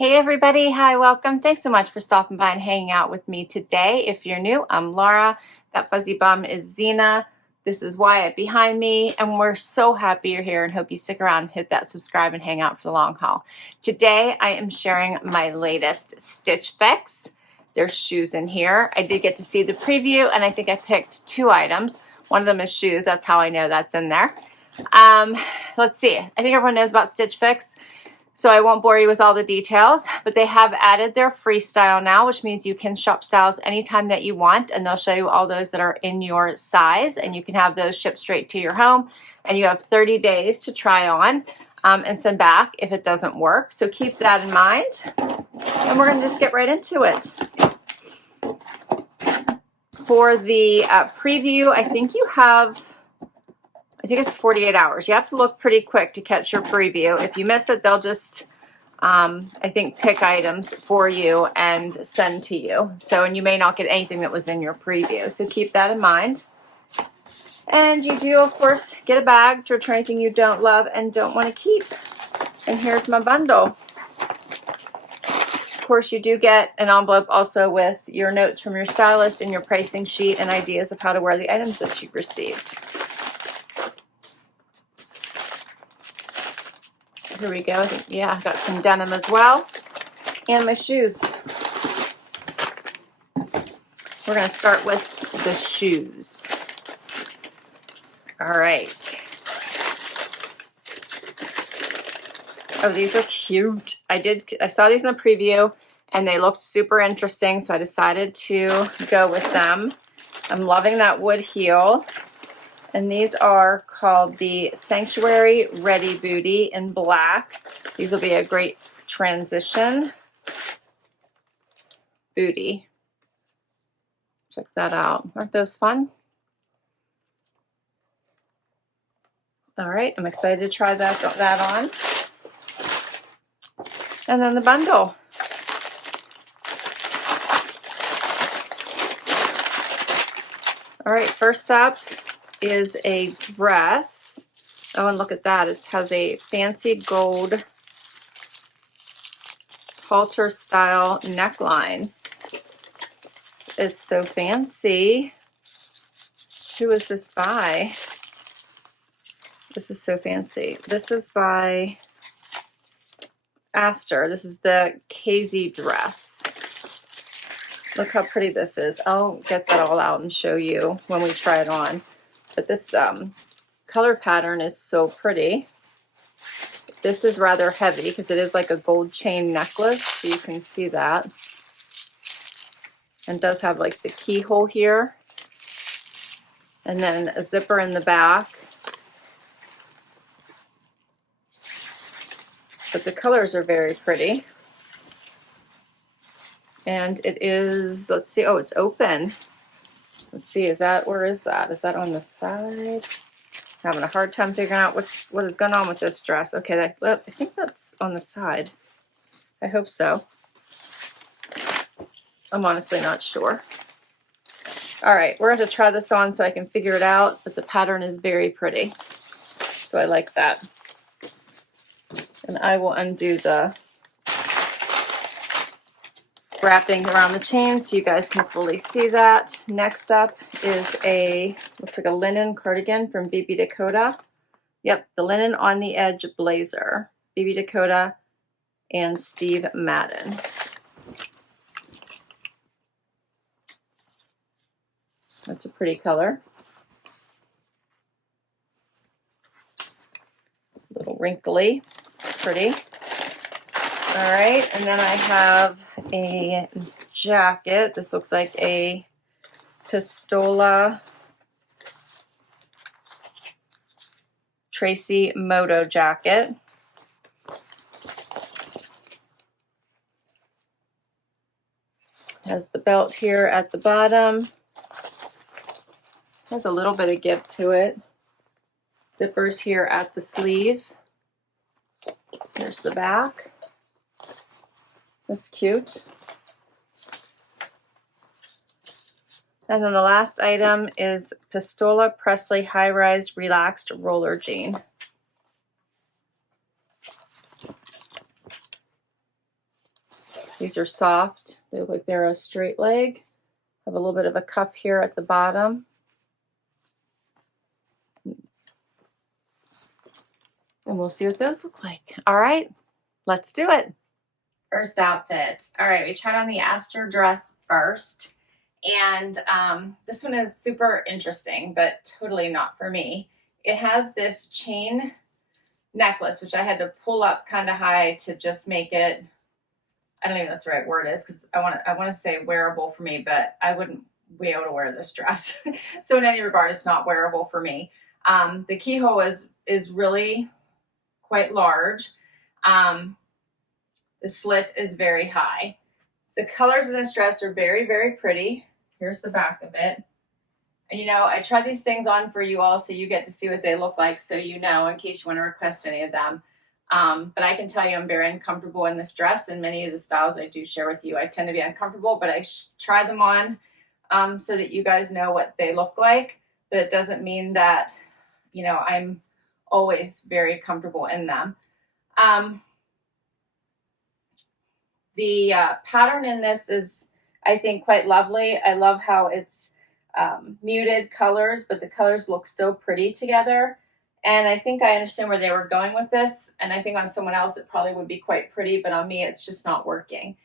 Hey everybody, hi, welcome. Thanks so much for stopping by and hanging out with me today. If you're new, I'm Laura. That fuzzy bum is Zena. This is Wyatt behind me, and we're so happy you're here and hope you stick around and hit that subscribe and hang out for the long haul. Today I am sharing my latest Stitch Fix. There's shoes in here. I did get to see the preview and I think I picked 2 items. One of them is shoes. That's how I know that's in there. Let's see. I think everyone knows about Stitch Fix, so I won't bore you with all the details, but they have added their freestyle now, which means you can shop styles anytime that you want, and they'll show you all those that are in your size, and you can have those shipped straight to your home, and you have 30 days to try on and send back if it doesn't work. So keep that in mind, and we're going to just get right into it. For the preview, I think it's 48 hours. You have to look pretty quick to catch your preview. If you miss it, they'll just, I think, pick items for you and send to you. So, and you may not get anything that was in your preview. So keep that in mind. And you do, of course, get a bag to return anything you don't love and don't want to keep. And here's my bundle. Of course, you do get an envelope also with your notes from your stylist and your pricing sheet and ideas of how to wear the items that you've received. Here we go. Yeah, I got some denim as well. And my shoes. We're going to start with the shoes. All right. Oh, these are cute. I saw these in the preview and they looked super interesting, so I decided to go with them. I'm loving that wood heel. And these are called the Sanctuary Ready Bootie in black. These will be a great transition bootie. Check that out. Aren't those fun? All right, I'm excited to try that on. And then the bundle. All right, first up is a dress. Oh, and look at that. It has a fancy gold halter style neckline. It's so fancy. Who is this by? This is so fancy. This is by ASTR. This is the Kazie dress. Look how pretty this is. I'll get that all out and show you when we try it on. But this color pattern is so pretty. This is rather heavy because it is like a gold chain necklace, so you can see that. And does have like the keyhole here. And then a zipper in the back. But the colors are very pretty. And it is, let's see, oh, it's open. Let's see, where is that? Is that on the side? Having a hard time figuring out what is going on with this dress. Okay, I think that's on the side. I hope so. I'm honestly not sure. All right, we're going to try this on so I can figure it out, but the pattern is very pretty. So I like that. And I will undo the wrapping around the chain so you guys can fully see that. Next up is looks like a linen cardigan from Dakota. Yep, the linen on the edge blazer. Dakota and Steve Madden. That's a pretty color. A little wrinkly, pretty. All right, and then I have a jacket. This looks like a Pistola Tracy Moto jacket. Has the belt here at the bottom. Has a little bit of give to it. Zippers here at the sleeve. Here's the back. That's cute. And then the last item is Pistola Presley High Rise Relaxed Roller Jean. These are soft. They look like they're a straight leg. Have a little bit of a cuff here at the bottom. And we'll see what those look like. All right, let's do it. First outfit. All right, we tried on the ASTR dress first. And this one is super interesting, but totally not for me. It has this chain necklace, which I had to pull up kind of high to just make it, I don't even know what the right word is, because I want to say wearable for me, but I wouldn't be able to wear this dress. So in any regard, it's not wearable for me. The keyhole is really quite large. The slit is very high. The colors in this dress are very, very pretty. Here's the back of it. And you know, I try these things on for you all so you get to see what they look like, so you know, in case you want to request any of them. But I can tell you I'm very uncomfortable in this dress, and many of the styles I do share with you, I tend to be uncomfortable, but I try them on so that you guys know what they look like. But it doesn't mean that, you know, I'm always very comfortable in them. The pattern in this is, I think, quite lovely. I love how it's muted colors, but the colors look so pretty together. And I think I understand where they were going with this. And I think on someone else, it probably would be quite pretty, but on me, it's just not working.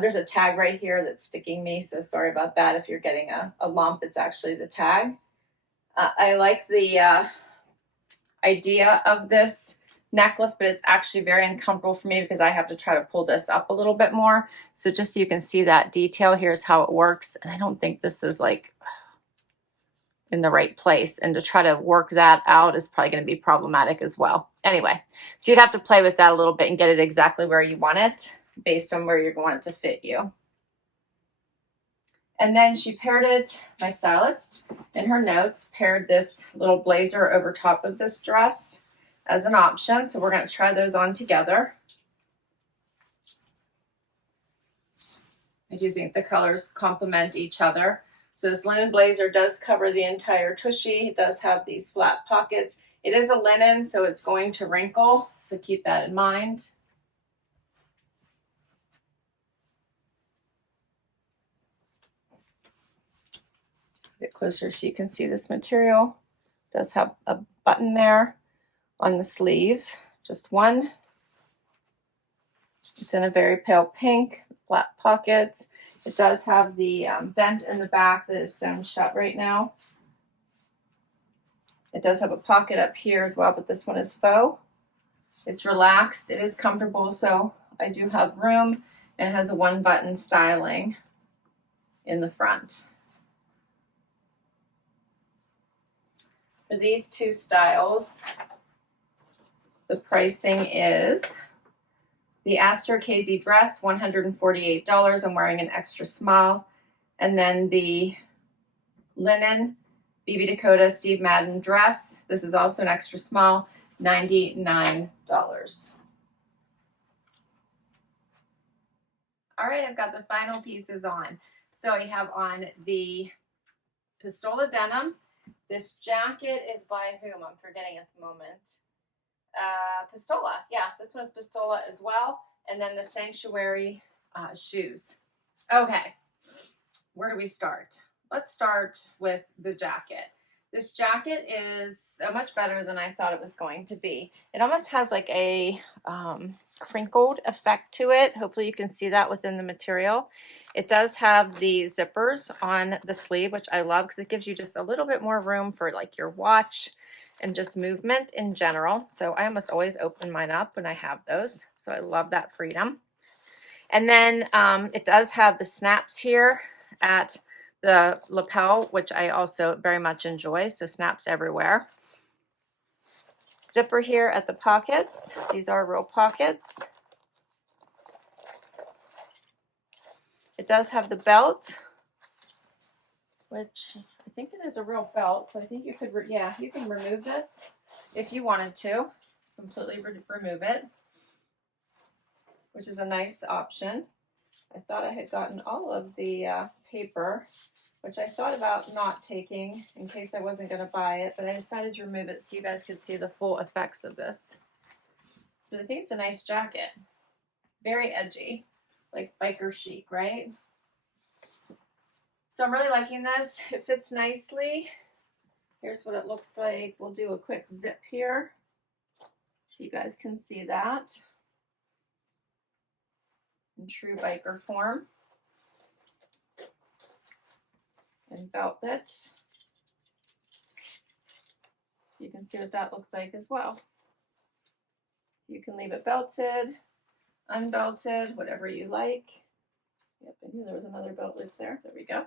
There's a tag right here that's sticking me, so sorry about that. If you're getting a lump, it's actually the tag. I like the idea of this necklace, but it's actually very uncomfortable for me because I have to try to pull this up a little bit more. So just so you can see that detail, here's how it works. And I don't think this is like in the right place. And to try to work that out is probably going to be problematic as well. Anyway, so you'd have to play with that a little bit and get it exactly where you want it based on where you want it to fit you. And then she paired it, my stylist, in her notes, paired this little blazer over top of this dress as an option. So we're going to try those on together. I do think the colors complement each other. So this linen blazer does cover the entire tushy. It does have these flat pockets. It is a linen, so it's going to wrinkle. So keep that in mind. A bit closer so you can see this material. It does have a button there on the sleeve, just one. It's in a very pale pink, flat pockets. It does have the vent in the back that is sewn shut right now. It does have a pocket up here as well, but this one is faux. It's relaxed, it is comfortable, so I do have room, and it has a one button styling in the front. For these two styles, the pricing is the ASTR Kazie dress, $148. I'm wearing an extra small. And then the linen BB Dakota Steve Madden dress. This is also an extra small, $99. All right, I've got the final pieces on. So I have on the Pistola denim. This jacket is by whom? I'm forgetting at the moment. Pistola. Yeah, this one is Pistola as well. And then the Sanctuary shoes. Okay, where do we start? Let's start with the jacket. This jacket is so much better than I thought it was going to be. It almost has like a crinkled effect to it. Hopefully you can see that within the material. It does have the zippers on the sleeve, which I love because it gives you just a little bit more room for like your watch and just movement in general. So I almost always open mine up when I have those. So I love that freedom. And then it does have the snaps here at the lapel, which I also very much enjoy. So snaps everywhere. Zipper here at the pockets. These are real pockets. It does have the belt, which I think it is a real belt. So I think you could, yeah, you can remove this if you wanted to, completely remove it, which is a nice option. I thought I had gotten all of the paper, which I thought about not taking in case I wasn't going to buy it, but I decided to remove it so you guys could see the full effects of this. But I think it's a nice jacket. Very edgy. like biker chic, right? So I'm really liking this. It fits nicely. Here's what it looks like. We'll do a quick zip here so you guys can see that in true biker form. And belt it. So you can see what that looks like as well. So you can leave it belted, unbelted, whatever you like. Yep, I knew there was another belt loop there. There we go.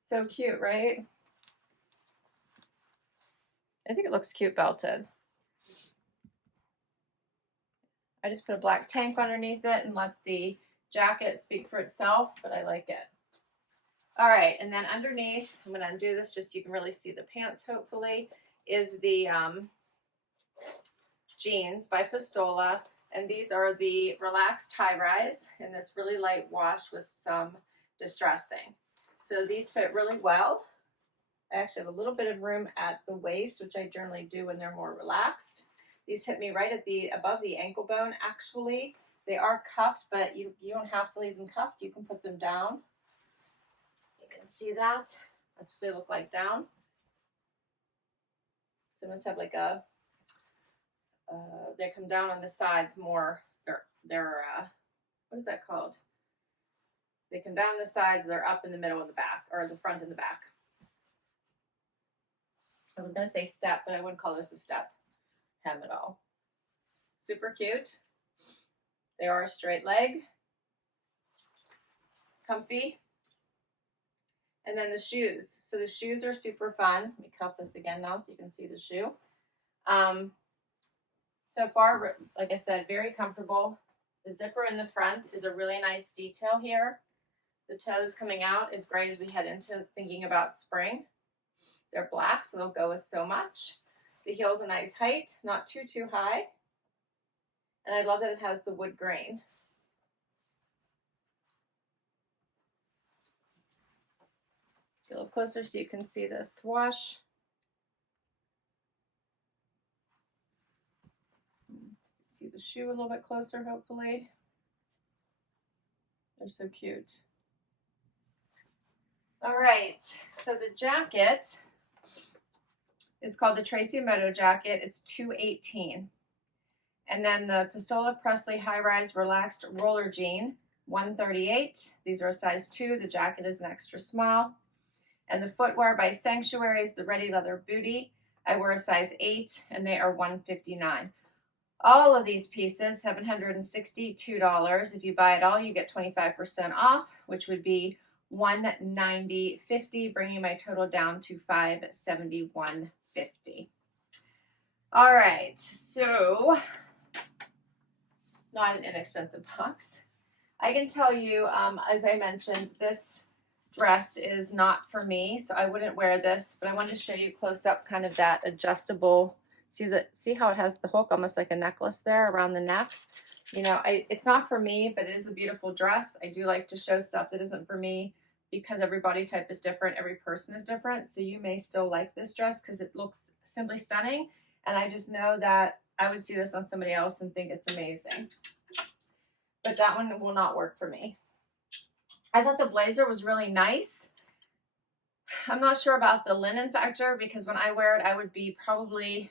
So cute, right? I think it looks cute belted. I just put a black tank underneath it and let the jacket speak for itself, but I like it. All right, and then underneath, I'm going to undo this just so you can really see the pants, hopefully, is the jeans by Pistola. And these are the relaxed high-rise in this really light wash with some distressing. So these fit really well. I actually have a little bit of room at the waist, which I generally do when they're more relaxed. These hit me right at the above the ankle bone, actually. They are cuffed, but you don't have to leave them cuffed. You can put them down. You can see that. That's what they look like down. So I must have like a, they come down on the sides more. They're what is that called? They come down the sides, they're up in the middle of the back, or the front and the back. I was going to say step, but I wouldn't call this a step hem at all. Super cute. They are a straight leg. Comfy. And then the shoes. So the shoes are super fun. Let me cuff this again now so you can see the shoe. So far, like I said, very comfortable. The zipper in the front is a really nice detail here. The toes coming out is great as we head into thinking about spring. They're black, so they'll go with so much. The heel's a nice height, not too high. And I love that it has the wood grain. Get a little closer so you can see the swoosh. See the shoe a little bit closer, hopefully. They're so cute. All right, so the jacket is called the Tracy Moto jacket. It's $218. And then the Pistola Presley high-rise relaxed roller jean, $138. These are a size 2. The jacket is an extra small. And the Footwear by Sanctuary is the ready leather bootie. I wear a size 8, and they are $159. All of these pieces, $762. If you buy it all, you get 25% off, which would be $190.50, bringing my total down to $571.50. All right, so not an inexpensive box. I can tell you, as I mentioned, this dress is not for me, so I wouldn't wear this, but I wanted to show you close up kind of that adjustable. See how it has the hook almost like a necklace there around the neck? You know, it's not for me, but it is a beautiful dress. I do like to show stuff that isn't for me because every body type is different, every person is different. So you may still like this dress because it looks simply stunning. And I just know that I would see this on somebody else and think it's amazing. But that one will not work for me. I thought the blazer was really nice. I'm not sure about the linen factor because when I wear it, I would be probably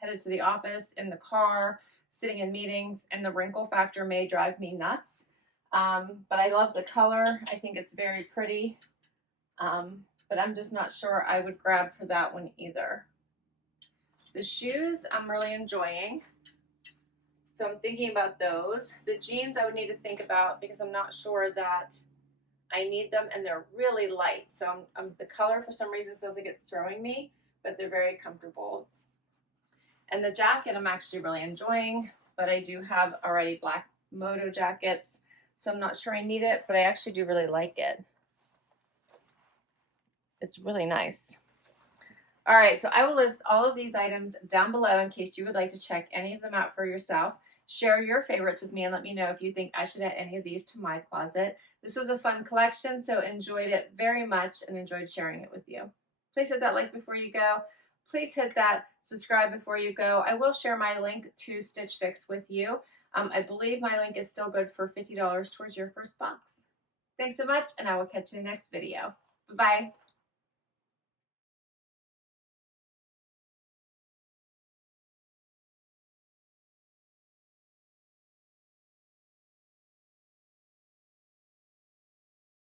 headed to the office, in the car, sitting in meetings, and the wrinkle factor may drive me nuts. But I love the color. I think it's very pretty. But I'm just not sure I would grab for that one either. The shoes I'm really enjoying. So I'm thinking about those. The jeans I would need to think about because I'm not sure that I need them, and they're really light. So the color for some reason feels like it's throwing me, but they're very comfortable. And the jacket I'm actually really enjoying, but I do have already black Moto jackets, so I'm not sure I need it, but I actually do really like it. It's really nice. All right, so I will list all of these items down below in case you would like to check any of them out for yourself. Share your favorites with me and let me know if you think I should add any of these to my closet. This was a fun collection, so enjoyed it very much and enjoyed sharing it with you. Please hit that like before you go. Please hit that subscribe before you go. I will share my link to Stitch Fix with you. I believe my link is still good for $50 towards your first box. Thanks so much, and I will catch you in the next video. Bye-bye.